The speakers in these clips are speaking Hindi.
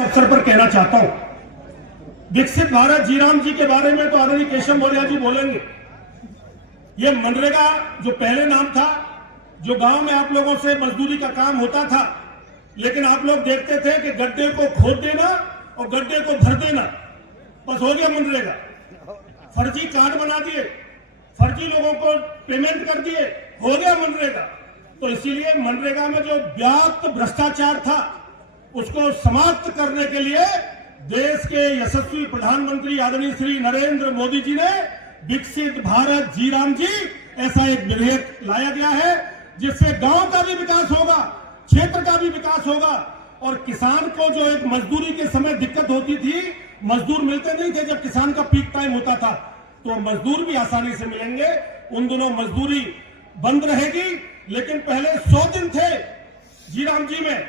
अवसर पर कहना चाहता हूं, विकसित भारत जीराम जी के बारे में तो आदरणीय केशव मौर्य जी बोलेंगे। ये मनरेगा जो पहले नाम था, जो गांव में आप लोगों से मजदूरी का काम होता था, लेकिन आप लोग देखते थे कि गड्ढे को खोद देना और गड्ढे को भर देना, बस हो गया मनरेगा। फर्जी कार्ड बना दिए, फर्जी लोगों को पेमेंट कर दिए, हो गया मनरेगा। तो इसीलिए मनरेगा में जो व्याप्त भ्रष्टाचार था उसको समाप्त करने के लिए देश के यशस्वी प्रधानमंत्री आदरणीय श्री नरेंद्र मोदी जी ने विकसित भारत जीराम जी ऐसा एक विधेयक लाया गया है, जिससे गांव का भी विकास होगा, क्षेत्र का भी विकास होगा। और किसान को जो एक मजदूरी के समय दिक्कत होती थी, मजदूर मिलते नहीं थे जब किसान का पीक टाइम होता था, तो मजदूर भी आसानी से मिलेंगे। उन दिनों मजदूरी बंद रहेगी, लेकिन पहले 100 दिन थे जीराम जी में,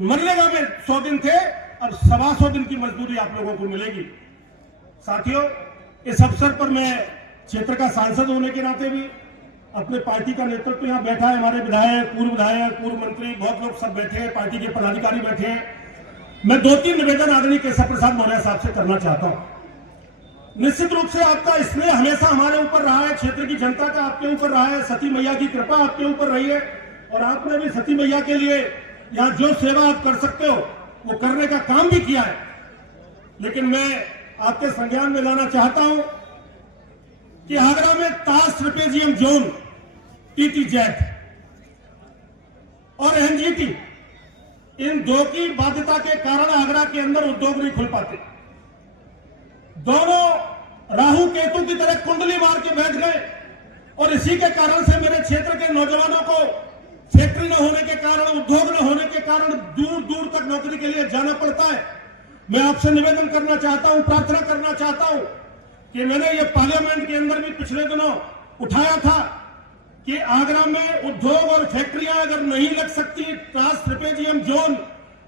मनरेगा में 100 दिन थे, अब 125 दिन की मजदूरी आप लोगों को मिलेगी। साथियों, इस अवसर पर मैं क्षेत्र का सांसद होने के नाते भी, अपने पार्टी का नेतृत्व यहाँ बैठा है, हमारे विधायक, पूर्व मंत्री, बहुत लोग सब बैठे हैं, पार्टी के पदाधिकारी बैठे हैं। मैं 2-3 निवेदन आदरणीय केशव प्रसाद मौर्य साहब से करना चाहता हूं। निश्चित रूप से आपका स्नेह हमेशा हमारे ऊपर रहा है, क्षेत्र की जनता का आपके ऊपर रहा है, सती मैया की कृपा आपके ऊपर रही है, और आपने भी सती मैया के लिए यहाँ जो सेवा आप कर सकते हो वो करने का काम भी किया है। लेकिन मैं आपके संज्ञान में लाना चाहता हूं कि आगरा में ताश ट्रेपेजियम जोन, टीटीजेड और एनजीटी, इन दो की बाध्यता के कारण आगरा के अंदर उद्योग नहीं खुल पाते। दोनों राहु केतु की तरह कुंडली मार के बैठ गए, और इसी के कारण से मेरे क्षेत्र के नौजवानों को फैक्ट्री न होने के कारण, उद्योग न होने के कारण दूर दूर तक नौकरी के लिए जाना पड़ता है। मैं आपसे निवेदन करना चाहता हूं, प्रार्थना करना चाहता हूं कि मैंने ये पार्लियामेंट के अंदर भी पिछले दिनों उठाया था कि आगरा में उद्योग और फैक्ट्रियां अगर नहीं लग सकती ताश ट्रेपेजियम जोन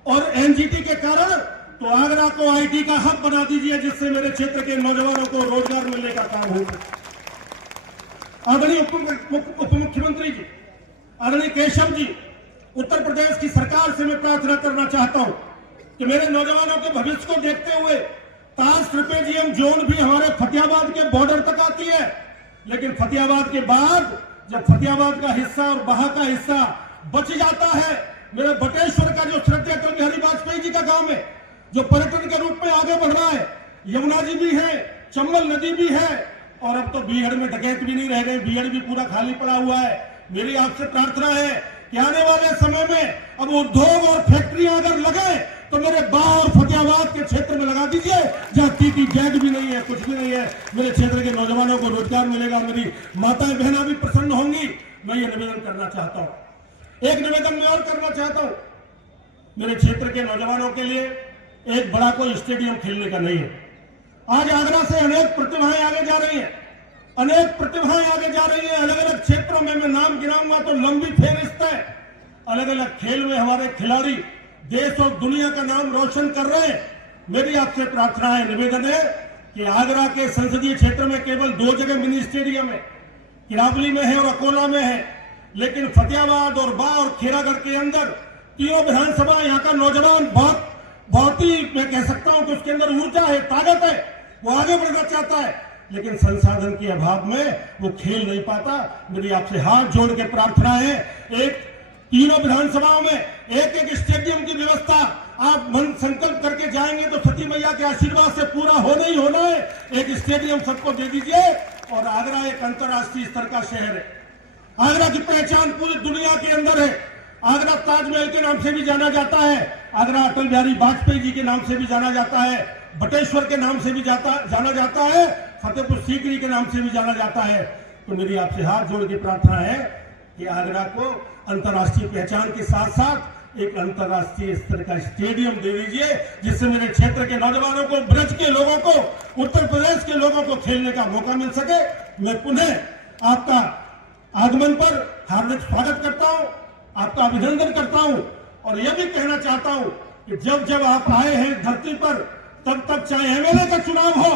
और एनजीटी के कारण, तो आगरा को आईटी का हब बना दीजिए, जिससे मेरे क्षेत्र के नौजवानों को रोजगार मिलने का काम होगा। आदरणीय उप मुख्यमंत्री जी, आदरणीय केशव जी, उत्तर प्रदेश की सरकार से मैं प्रार्थना करना चाहता हूं कि मेरे नौजवानों के भविष्य को देखते हुए ताश ट्रेपेजियम जोन भी हमारे फतेहाबाद के बॉर्डर तक आती है, लेकिन फतेहाबाद के बाद जब फतेहाबाद का हिस्सा और बहा का हिस्सा बच जाता है, मेरे बटेश्वर का जो श्रद्धेय अटल बिहारी वाजपेयी जी का गांव है, जो पर्यटन के रूप में आगे बढ़ रहा है, यमुना जी भी है, चंबल नदी भी है, और अब तो बीहड़ में डकैत भी नहीं रह गए, बीहड़ भी पूरा खाली पड़ा हुआ है। मेरी आपसे प्रार्थना है कि आने वाले समय में अब उद्योग और फैक्ट्रियां अगर लगे तो मेरे बाह और फतेहाबाद के क्षेत्र में लगा दीजिए, जहां टीटीजेड भी नहीं है, कुछ भी नहीं है। मेरे क्षेत्र के नौजवानों को रोजगार मिलेगा, मेरी माताएं बहना भी प्रसन्न होंगी। मैं ये निवेदन करना चाहता हूं। एक निवेदन मैं और करना चाहता हूं, मेरे क्षेत्र के नौजवानों के लिए एक बड़ा कोई स्टेडियम खेलने का नहीं है। आज आगरा से अनेक प्रतिभाएं आगे जा रही हैं, अनेक प्रतिभाएं आगे जा रही हैं, अलग अलग क्षेत्रों में। मैं नाम गिनाऊंगा तो लंबी फेहरिस्त है। अलग अलग खेल में हमारे खिलाड़ी देश और दुनिया का नाम रोशन कर रहे हैं। मेरी आपसे प्रार्थना है, निवेदन है कि आगरा के संसदीय क्षेत्र में केवल 2 जगह मिनी स्टेडियम है, किरावली में है और अकोला में है, लेकिन फतेहाबाद और बा और खेरागढ़ के अंदर तीनों विधानसभा, यहाँ का नौजवान बहुत ही, मैं कह सकता हूं कि उसके अंदर ऊर्जा है, ताकत है, वो आगे बढ़ना चाहता है, लेकिन संसाधन के अभाव में वो खेल नहीं पाता। मेरी आपसे हाथ जोड़ के प्रार्थना है, एक तीनों विधानसभाओं में एक एक स्टेडियम की व्यवस्था आप मन संकल्प करके जाएंगे तो सती मैया के आशीर्वाद से पूरा होना ही होना है। एक स्टेडियम सबको दे दीजिए। और आगरा एक अंतर्राष्ट्रीय स्तर का शहर है, आगरा की पहचान पूरी दुनिया के अंदर है। आगरा ताजमहल के नाम से भी जाना जाता है, आगरा अटल बिहारी वाजपेयी जी के नाम से भी जाना जाता है, बटेश्वर के नाम से भी जाना जाता है, फतेहपुर सीकरी के नाम से भी जाना जाता है। तो मेरी आपसे हाथ जोड़ के प्रार्थना है कि आगरा को अंतर्राष्ट्रीय पहचान के साथ साथ एक अंतर्राष्ट्रीय स्तर का स्टेडियम दे दीजिए, जिससे मेरे क्षेत्र के नौजवानों को, ब्रज के लोगों को, उत्तर प्रदेश के लोगों को खेलने का मौका मिल सके। मैं पुनः आपका आगमन पर हार्दिक स्वागत करता हूं, आपका अभिनंदन करता हूं, और यह भी कहना चाहता हूं कि जब जब आप आए हैं धरती पर, तब तक चाहे एमएलए का चुनाव हो,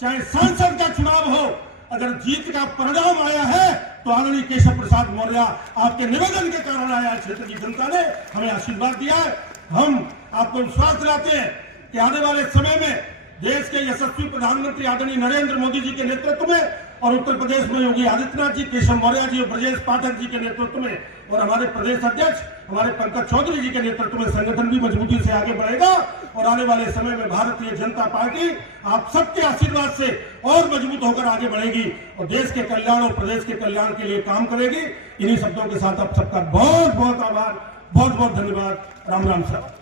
चाहे सांसद का चुनाव हो, अगर जीत का परिणाम आया है तो आदरणीय केशव प्रसाद मौर्य आपके निवेदन के कारण आया। क्षेत्र की जनता ने हमें आशीर्वाद दिया है। हम आपको विश्वास दिलाते हैं कि आने वाले समय में देश के यशस्वी प्रधानमंत्री आदरणीय नरेंद्र मोदी जी के नेतृत्व में और उत्तर प्रदेश में योगी आदित्यनाथ जी, केशव मौर्य जी और ब्रजेश पाठक जी के नेतृत्व में और हमारे प्रदेश अध्यक्ष हमारे पंकज चौधरी जी के नेतृत्व में संगठन भी मजबूती से आगे बढ़ेगा और आने वाले समय में भारतीय जनता पार्टी आप सबके आशीर्वाद से और मजबूत होकर आगे बढ़ेगी और देश के कल्याण और प्रदेश के कल्याण के लिए काम करेगी। इन्हीं शब्दों के साथ आप सबका बहुत बहुत आभार, बहुत बहुत धन्यवाद। राम राम साहब।